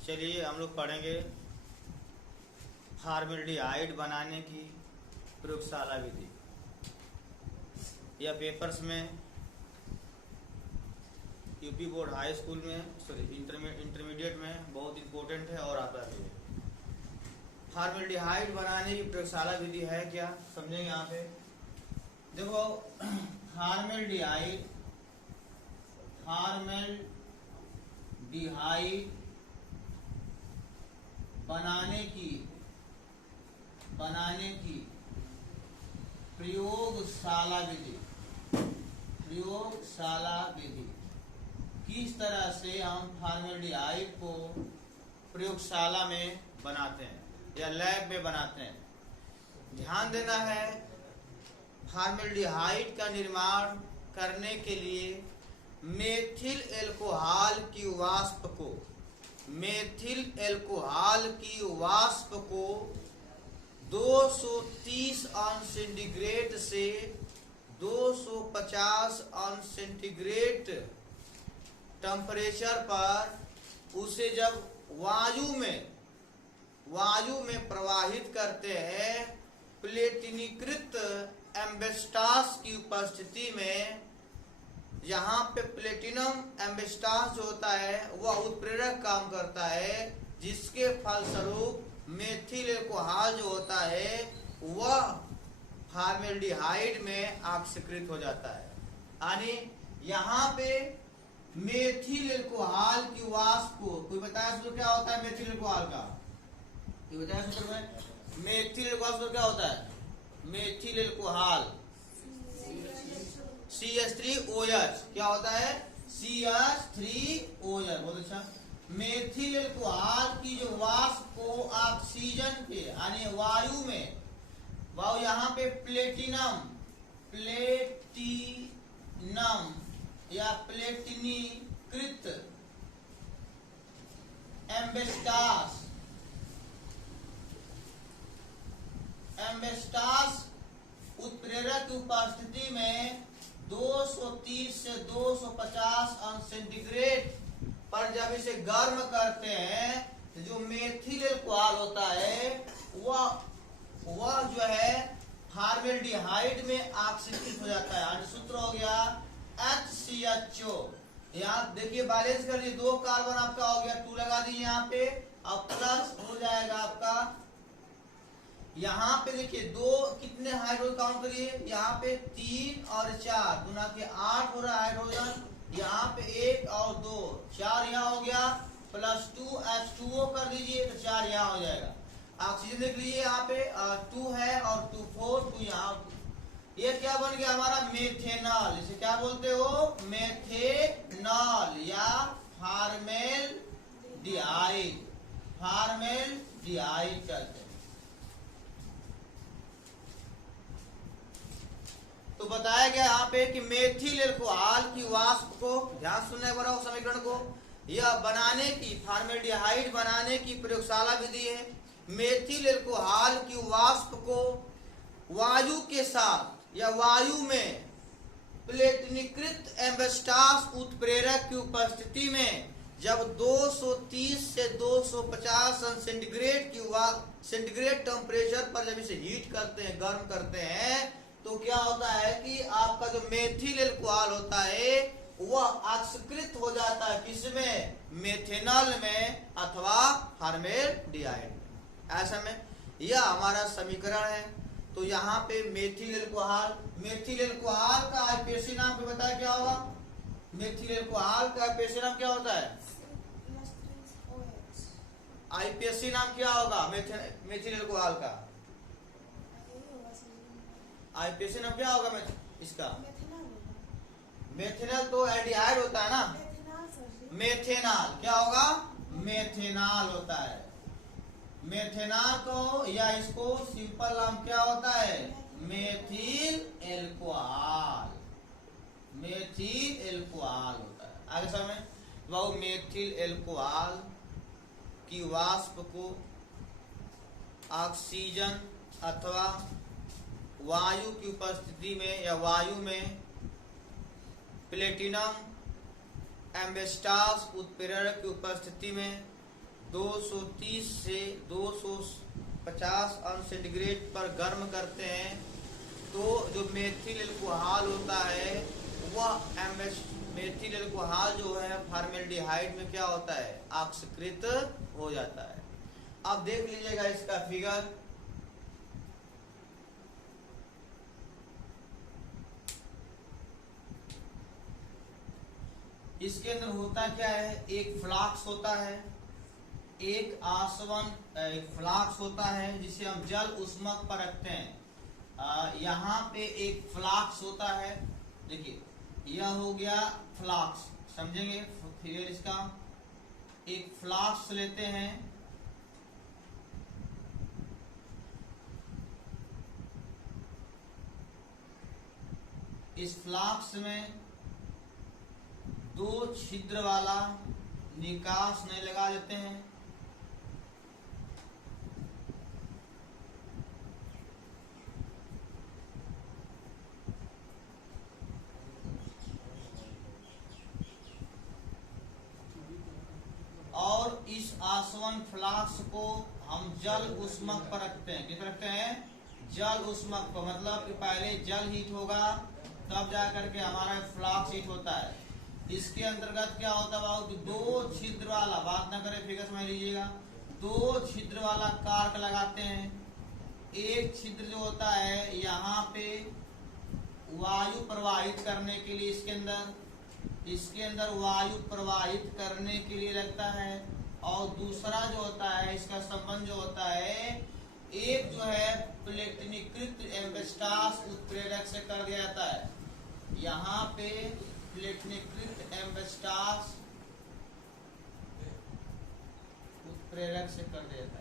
चलिए हम लोग पढ़ेंगे फॉर्मेल्डिहाइड बनाने की प्रयोगशाला विधि। यह पेपर्स में यूपी बोर्ड हाई स्कूल में इंटरमीडिएट में बहुत इम्पोर्टेंट है और आता भी है। फॉर्मेल्डिहाइड बनाने की प्रयोगशाला विधि है क्या, समझेंगे यहाँ पे। देखो फॉर्मेल्डिहाइड बनाने की प्रयोगशाला विधि किस तरह से हम फॉर्मेल्डिहाइड को प्रयोगशाला में बनाते हैं या लैब में बनाते हैं। ध्यान देना है, फॉर्मेल्डिहाइड का निर्माण करने के लिए मेथिल एल्कोहल की वाष्प को 230 अंश सेंटीग्रेड से 250 अंश सेंटीग्रेड टेम्परेचर पर उसे जब वायु में प्रवाहित करते हैं, प्लेटिनीकृत एम्बेस्टास की उपस्थिति में, यहाँ पे प्लेटिनम एम्बेस्टास जो होता है वह उत्प्रेरक काम करता है, जिसके फलस्वरूप मेथिल एल्कोहल जो होता है वह फॉर्मेल्डिहाइड में ऑक्सीकृत हो जाता है। यानी यहाँ पे मेथिल एल्कोहल की वाष्प को, कोई बताया सूत्र क्या होता है मेथिल एल्कोहल का? कोई बताया सूत्र में मेथिल एल्कोहल क्या होता है? मेथिल एल्कोहल CH3OH क्या होता है? CH3OH। बहुत अच्छा। मेथिल एल्कोहल की जो वाष्प को ऑक्सीजन के यानी वायु यहाँ पे प्लेटिनम या प्लेटिनीकृत एम्बेस्टास उत्प्रेरक की उपस्थिति में 230 से 250 अंश सेंटीग्रेड पर जब इसे गर्म करते हैं तो जो मेथिल एल्कोहल होता है वह जो है फॉर्मेल्डिहाइड में ऑक्सीकृत हो जाता है। सूत्र हो गया HCHO। यहाँ देखिए बैलेंस कर लीजिए, 2 कार्बन आपका हो गया, 2 लगा दीजिए यहाँ पे, अब प्लस हो जाएगा आपका। यहाँ पे देखिए 2 कितने हाइड्रोजन काउंट करिए, यहाँ पे 3 और 4 गुना के 8 हो रहा है हाइड्रोजन, यहाँ पे 1 और 2 4 यहाँ हो गया, प्लस 2 H2O कर दीजिए तो 4 यहाँ हो जाएगा। ऑक्सीजन देख लीजिए यहाँ पे 2 है और 2 4 2 यहाँ, ये क्या बन गया हमारा मेथेनॉल। इसे क्या बोलते हो? मेथेनॉल या फॉर्मेल्डिहाइड कहते हैं। तो बताया गया यहाँ पे कि मेथिल एल्कोहल की वाष्प को, ध्यान सुनने वाला समीकरण को, यह बनाने की फॉर्मेल्डिहाइड बनाने की प्रयोगशाला विधि है। मेथिल एल्कोहल की वाष्प को वायु के साथ या वायु में प्लेटिनीकृत एम्बेस्टास उत्प्रेरक की उपस्थिति में जब 230 से 250 सेंटीग्रेड टेम्परेचर पर जब इसे हीट करते हैं, गर्म करते हैं, तो क्या होता है कि आपका जो मेथिल एल्कोहल होता है वह ऑक्सीकृत हो जाता है, किसमें? मेथेनॉल में अथवा फॉर्मेल्डिहाइड में। ऐसा में यह हमारा समीकरण है। तो यहाँ पे मेथिल एल्कोहल का आईपीएसी नाम को बताया क्या होगा? मेथिल एल्कोहल का आईपीएसी नाम क्या होता है? आईपीएसी नाम क्या होगा मेथिल एल्कोहल का? आईपीएसी नाम क्या होगा इसका? मेथेनॉल तो एल्डिहाइड होता है ना, मेथेनॉल क्या होगा? मेथेनॉल होता है। मेथेनॉल को या इसको सिंपल नाम क्या होता है? मेथिल एल्कोहल होता है। आगे समय वह मेथिल एल्कोहल की वाष्प को ऑक्सीजन अथवा वायु की उपस्थिति में या वायु में प्लेटिनम एम्बेस्टास उत्प्रेरक की उपस्थिति में 230 से 250 अंश सेंटीग्रेड पर गर्म करते हैं तो जो मेथिल अल्कोहल होता है वह मेथिल अल्कोहल जो है फॉर्मेल्डिहाइड में क्या होता है, ऑक्सीकृत हो जाता है। अब देख लीजिएगा इसका फिगर। इसके अंदर होता क्या है, एक फ्लाक्स होता है, एक फ्लाक्स होता है जिसे हम जल ऊष्मक पर रखते हैं। यहाँ पे एक फ्लाक्स होता है, देखिए यह हो गया फ्लाक्स, समझेंगे फिर इसका। एक फ्लाक्स लेते हैं, इस फ्लाक्स में 2 छिद्र वाला निकास नहीं लगा देते हैं। और इस आसवन फ्लास्क को हम जल ऊष्मक पर रखते हैं। किस रखते हैं, जल ऊष्मक पर, मतलब कि पहले जल हीट होगा तब जा करके हमारा फ्लास्क हीट होता है। इसके अंतर्गत क्या होता है बाबू, 2 छिद्र वाला, बात ना करें फिगर समझ लीजिएगा, 2 छिद्र वाला कार्क लगाते हैं। एक छिद्र जो होता है यहाँ पे वायु प्रवाहित करने के लिए, इसके अंदर वायु प्रवाहित करने के लिए लगता है, और दूसरा जो होता है इसका संबंध जो होता है, एक जो है प्लेटिनीकृत एम्बेस्टास उत्प्रेरक से कर दिया जाता है। यहाँ पे प्लेटिनीकृत एम्बेस्टास उत्प्रेरक से कर दिया जाता है।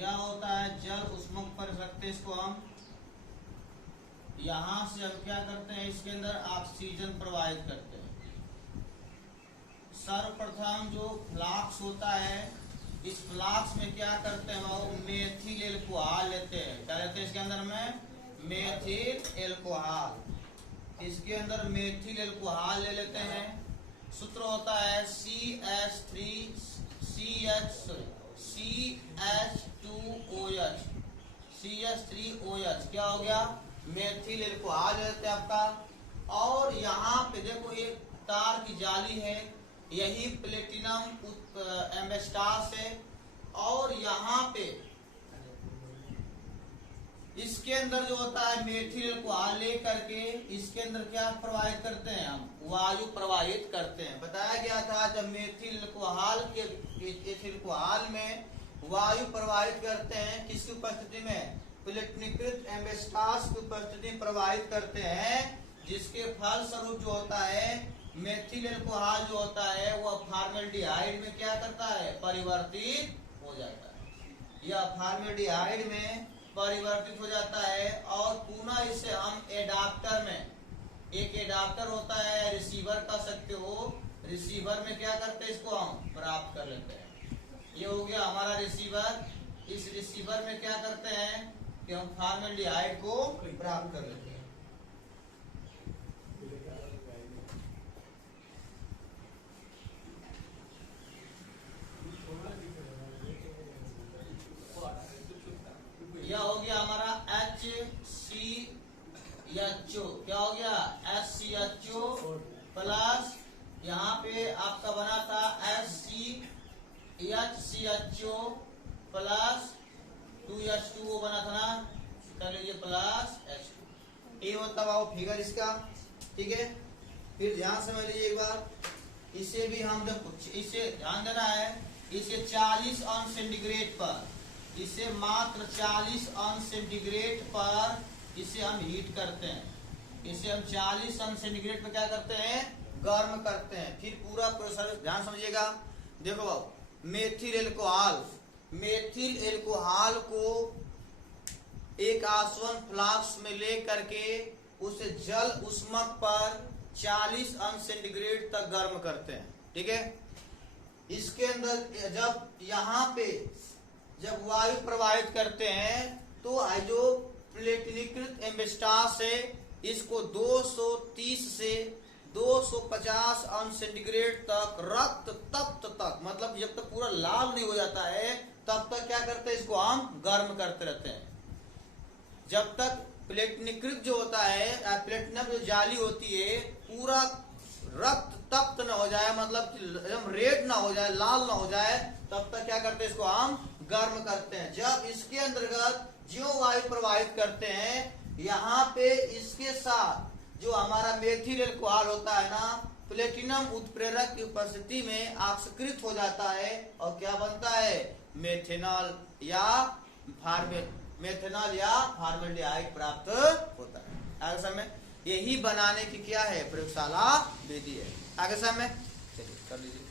यह होता है जल ऊष्मक पर रखते हैं इसको हम। यहां से हम क्या करते हैं, इसके अंदर ऑक्सीजन प्रवाहित करते हैं। सर्वप्रथम जो फ्लाक्स होता है, इस फ्लाक्स में क्या करते हैं वो मेथिल एल्कोहल लेते हैं। क्या लेते हैं इसके अंदर में, मेथिल एल्कोहल। इसके अंदर मेथिल एल्कोहल ले लेते हैं। सूत्र होता है CH3OH। क्या हो गया, मेथिल एल्कोहल लेते हैं आपका। और यहाँ पे देखो एक तार की जाली है, यही प्लेटिनम एम्बेस्टास है। और यहाँ पे इसके अंदर जो होता है मेथिल एल्कोहल ले करके इसके अंदर क्या प्रवाहित करते हैं, हम वायु प्रवाहित करते हैं। बताया गया था जब मेथिल एल्कोहल में वायु प्रवाहित करते हैं, किसकी उपस्थिति में, प्लेटिनीकृत एम्बेस्टास की उपस्थिति में प्रवाहित करते हैं, जिसके फल स्वरूप जो होता है मेथिल एल्कोहल जो होता है वह फॉर्मेल्डिहाइड में क्या करता है, परिवर्तित हो जाता है। या फॉर्मेल्डिहाइड में परिवर्तित हो जाता है और पुनः इसे हम एडाप्टर में, एक एडाप्टर होता है, रिसीवर कह सकते हो, रिसीवर में क्या करते हैं, इसको हम प्राप्त कर लेते हैं। ये हो गया हमारा रिसीवर। इस रिसीवर में क्या करते हैं कि हम फॉर्मेल्डिहाइड को प्राप्त कर लेते हैं। यह हो गया हमारा HCHO, क्या हो गया HCHO प्लस, यहाँ पे आपका बना था HCHO प्लस 2H2O बना था ना, कर लीजिए प्लस H2। ये होता है फिगर इसका, ठीक है। फिर ध्यान समझ लीजिए एक बार, इसे भी हम जब इसे ध्यान देना है, इसे 40 अंश सेंटीग्रेड पर, इसे मात्र 40 अंश सेंटीग्रेड पर इसे हम हीट करते हैं। इसे हम 40 अंश सेंटीग्रेड पर क्या करते हैं, गर्म करते हैं। फिर पूरा प्रोसेस ध्यान समझिएगा। देखो बाबू, मेथिल एल्कोहल, मेथिल एल्कोहल को एक आसवन फ्लास्क में ले करके उसे जल उष्मक पर 40 अंश सेंटीग्रेड तक गर्म करते हैं, ठीक है। इसके अंदर जब यहाँ पे जब वायु प्रवाहित करते हैं तो जो प्लेटिनीकृत एम्बेस्टास है, इसको 230 से 250 अंश सेंटीग्रेड तक रक्त तप्त तक, मतलब जब तक पूरा लाल नहीं हो जाता है तब तक क्या करते हैं, इसको हम गर्म करते रहते हैं। जब तक प्लेटिनीकृत जो होता है, प्लेटिनम जो जाली होती है, पूरा रक्त तप्त न हो जाए, मतलब एकदम रेड ना हो जाए, लाल ना हो जाए, तब तक क्या करते हैं, इसको हम गर्म करते हैं। जब इसके अंतर्गत जो वायु प्रवाहित करते हैं, यहाँ पे इसके साथ जो हमारा मेथिल एल्कोहल होता है ना, प्लेटिनम उत्प्रेरक की उपस्थिति में ऑक्सीकृत हो जाता है और क्या बनता है, मेथेनॉल या फॉर्मेल्डिहाइड प्राप्त होता है। आगे समय यही बनाने की क्या है, प्रयोगशाला विधि है। आगे समय चलिए कर लीजिए।